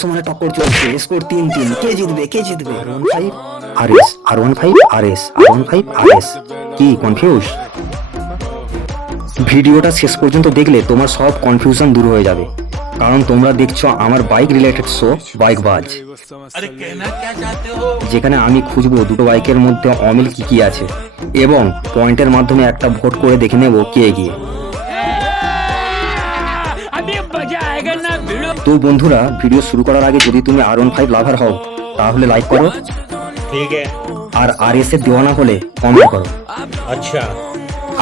সমানে টক্কর চলছে, স্কোর 3-3। কে জিতবে? R15 RS কি কনফিউজ? ভিডিওটা শেষ পর্যন্ত দেখলে তোমার সব কনফিউশন দূর হয়ে যাবে, কারণ তোমরা দেখছো আমার বাইক রিলেটেড শো বাইকবাজ, যেখানে আমি খুঁজবো দুটো বাইকের মধ্যে অমিল কি কি আছে এবং পয়েন্টের মাধ্যমে একটা ভোট করে দেখে নেব কে এগিয়ে। তো বন্ধুরা, ভিডিও শুরু করার আগে যদি তুমি R15 লাভার হও তাহলে লাইক করো, আর RS এর দেওয়ানা হলে কমেন্ট করো। আচ্ছা,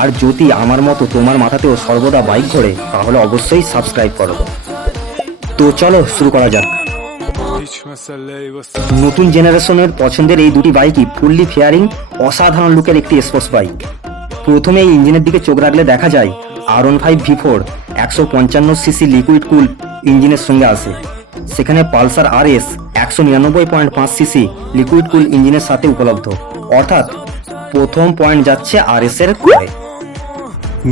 আর যদি আমার মতো তোমার মাথাতেও সর্বদা বাইক ঘোরে তাহলে অবশ্যই সাবস্ক্রাইব করো। তো চলো শুরু করা যাক। নতুন জেনারেশনের পছন্দের এই দুটি বাইকই ফুললি ফেয়ারিং অসাধারণ লুকের একটি স্পোর্টস বাইক। প্রথমে এই ইঞ্জিনের দিকে চোখ রাখলে দেখা যায় R15 V4 155cc লিকুইড কুল ইঞ্জিনের সঙ্গে আসে। সেখানে পালসার RS 199.5cc লিকুইড কুল ইঞ্জিনের সাথে উপলব্ধ, অর্থাৎ প্রথম পয়েন্ট যাচ্ছে RS এর করে।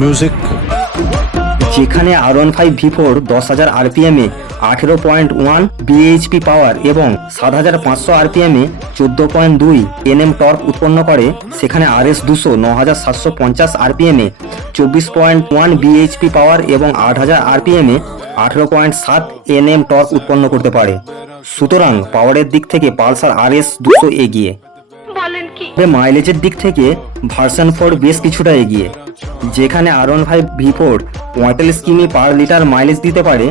মিউজিক। যেখানে R15 V4 10,000 RPM এ 18.1 bhp পাওয়ার এবং 7,500 RPM এ 14.2 Nm টর্ক উৎপন্ন করে, সেখানে RS 200 9,750 RPM এ 24.1 bhp পাওয়ার এবং 8,000 RPM এ 18.7 Nm টর্ক উৎপন্ন করতে পারে। সুতরাং পাওয়ারের দিক থেকে পালসার RS 200 এগিয়ে। মাইলেজের দিক থেকে ভার্সন 4 বেশ কিছুটা এগিয়ে। যেখানে R15 V4 45 কিমি পার লিটার মাইলেজ দিতে পারে,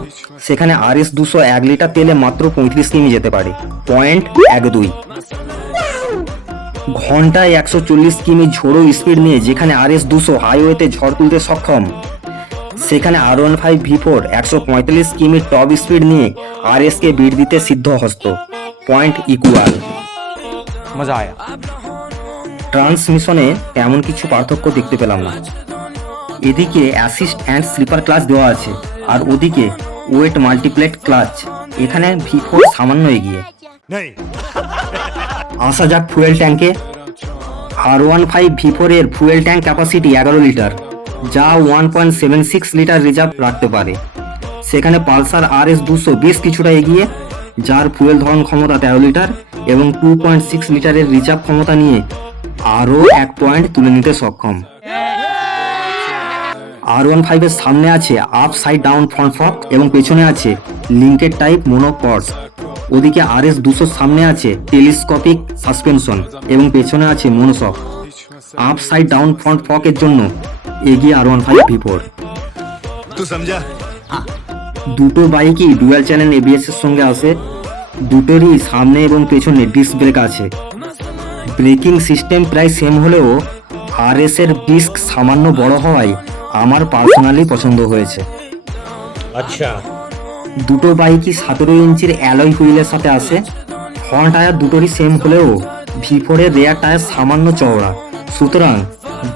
সেখানে RS 200 1 লিটার তেলে মাত্র 35 কিমি যেতে পারে। পয়েন্ট 12। ঘন্টায় 140 কিমি ঝোড়ো স্পিড নিয়ে যেখানে RS 200 হাইওয়েতে ঝড় তুলতে সক্ষম, সেখানে R15 V4 145 কিমি টপ স্পিড নিয়ে RS কে বিট দিতে সিদ্ধহস্ত। Point equal. মজা আয়া। ট্রান্সমিশনে তেমন কিছু পার্থক্য দেখতে পেলাম না। এদিকে অ্যাসিস্ট অ্যান্ড স্লিপার ক্লাচ দেওয়া আছে, আর ওদিকে ওয়েট মাল্টিপ্লেট ক্লাচ। এখানে V4 সামান্য এগিয়ে। আসা যাক ফুয়েল ট্যাঙ্কে। R15 V4 এর ফুয়েল ট্যাঙ্ক ক্যাপাসিটি 11 লিটার, যা 1.76 লিটার রিজার্ভ রাখতে পারে। সেখানে পালসার RS 200 বেশ কিছুটা এগিয়ে, যার ফুয়েল ধারণ ক্ষমতা 13 লিটার এবং 2.6 লিটারের রিজার্ভ ক্ষমতা নিয়ে আরও 1 পয়েন্ট তুলে নিতে সক্ষম। R15 এর সামনে আছে আপ সাইড ডাউন ফ্রন্ট ফক এবং পেছনে আছে লিঙ্কেড টাইপ মোনোকর্স। ওদিকে RS 200 সামনে আছে টেলিস্কোপিক সাসপেনশন এবং পেছনে আছে monoshock. Upside down front ফকের জন্য এগিয়ে R15 V4। দুটো বাইকই ডুয়াল চ্যানেল ABS এর সঙ্গে আসে। দুটোরই সামনে এবং পেছনে ডিস্ক ব্রেক আছে। ব্রেকিং সিস্টেম প্রায় সেম হলেও RS এর ডিস্ক সামান্য বড় হওয়ায় আমার পার্সোনালি পছন্দ হয়েছে। আচ্ছা, দুটো বাইকই 17 ইঞ্চির অ্যালয় হুইলের সাথে আসে। ফ্রন্ট টায়ার দুটোরই সেম হলেও V4 এর রেয়ার টায়ার সামান্য চওড়া, সুতরাং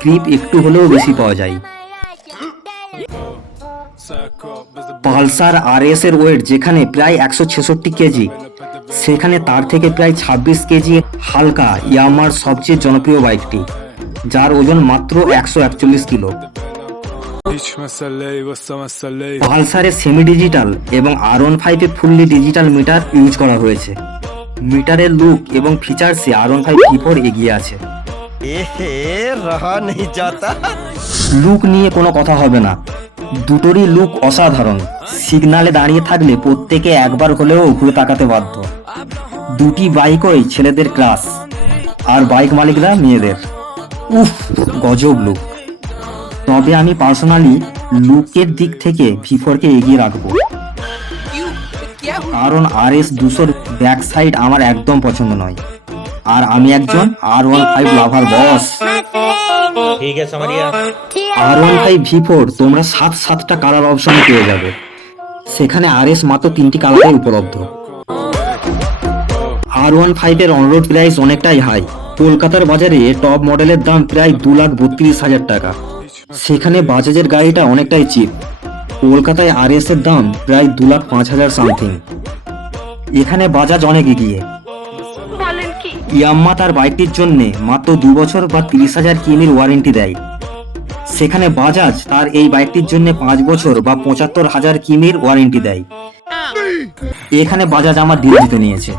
গ্রিপ একটু হলেও বেশি পাওয়া যায়। পালসার RS এর ওয়েট যেখানে প্রায় 166 কেজি, সেখানে তার থেকে প্রায় 26 কেজি হালকা ইয়ামার সবচেয়ে জনপ্রিয় বাইকটি, যার ওজন মাত্র 141 কিলো। পালসারে সেমি ডিজিটাল এবং R15 এ ফুললি ডিজিটাল মিটার ইউজ করা হয়েছে। মিটারের লুক এবং ফিচার্সে R15 V4 এগিয়ে আছে। লুক নিয়ে কোনো কথা হবে না, দুটোরই লুক অসাধারণ। সিগনালে দাঁড়িয়ে থাকলে প্রত্যেকে একবার হলেও ঘুরে তাকাতে বাধ্য। দুটি বাইকই ছেলেদের ক্লাস, আর বাইক মালিকরা মেয়েদের। উফ, গজব লুক। তবে আমি পার্সোনালি লুকের দিক থেকে V4 কে এগিয়ে রাখবো, কারণ RS 200 ব্যাক সাইড আমার একদম পছন্দ নয়, আর আমি একজন R15 লাভার বস। ঠিক আছে সামারিয়া। R15 V4 তোমরা 7টা কালার অপশনে পেয়ে যাবে। সেখানে RS মাত্র 3টি কালারে উপলব্ধ। R15 এর অনরোড প্রাইস অনেকটাই হাই। কলকাতার বাজারে টপ মডেলের দাম প্রায় 2,32,000 টাকা, সেখানে বাজাজের গাড়িটা অনেকটাই চিপ। কলকাতায় RS এর দাম প্রায় 2,05,000 সামথিং। এখানে বাজাজ অনেক এগিয়ে। ইয়াম্মা তার বাইকটির জন্য মাত্র 2 বছর বা 30,000 কিমির ওয়ারেন্টি দেয়, সেখানে বাজাজ তার এই বাইকটির জন্য 5 বছর বা 75,000 কিমির ওয়ারেন্টি দেয়। এখানে বাজাজ আমার ডিল জিতে নিয়েছে।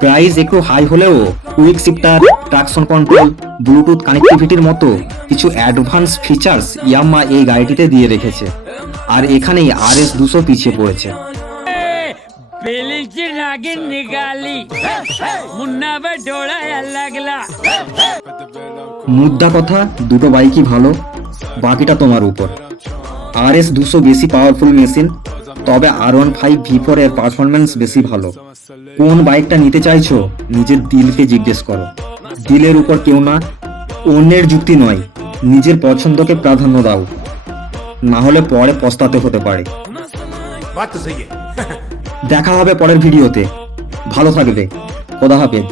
প্রাইস একটু হাই হলেও quick shifter, traction control, Bluetooth কানেক্টিভিটির মতো কিছু অ্যাডভান্স ফিচার্স ইয়ামাহা এই গাড়িটিতে দিয়ে রেখেছে। আর এখানেই RS 200 পিছিয়ে পড়েছে। बेलीची नागिन निघाली मुन्नावर डोळा लागला। মুদ্রা কথা, দুটো বাইকই ভালো, বাকিটা তোমার উপর। RS 200 বেশি পাওয়ারফুল মেশিন, তবে R15 V4 এর পারফরমেন্স বেশি ভালো। কোন বাইকটা নিতে চাইছো নিজের দিলকে জিজ্ঞেস করো। দিলের উপর কেউ না, অন্যের যুক্তি নয়, নিজের পছন্দকে প্রাধান্য দাও, না হলে পরে পস্তাতে হতে পারে। দেখা হবে পরের ভিডিওতে। ভালো থাকবে। খোদা হাফেজ।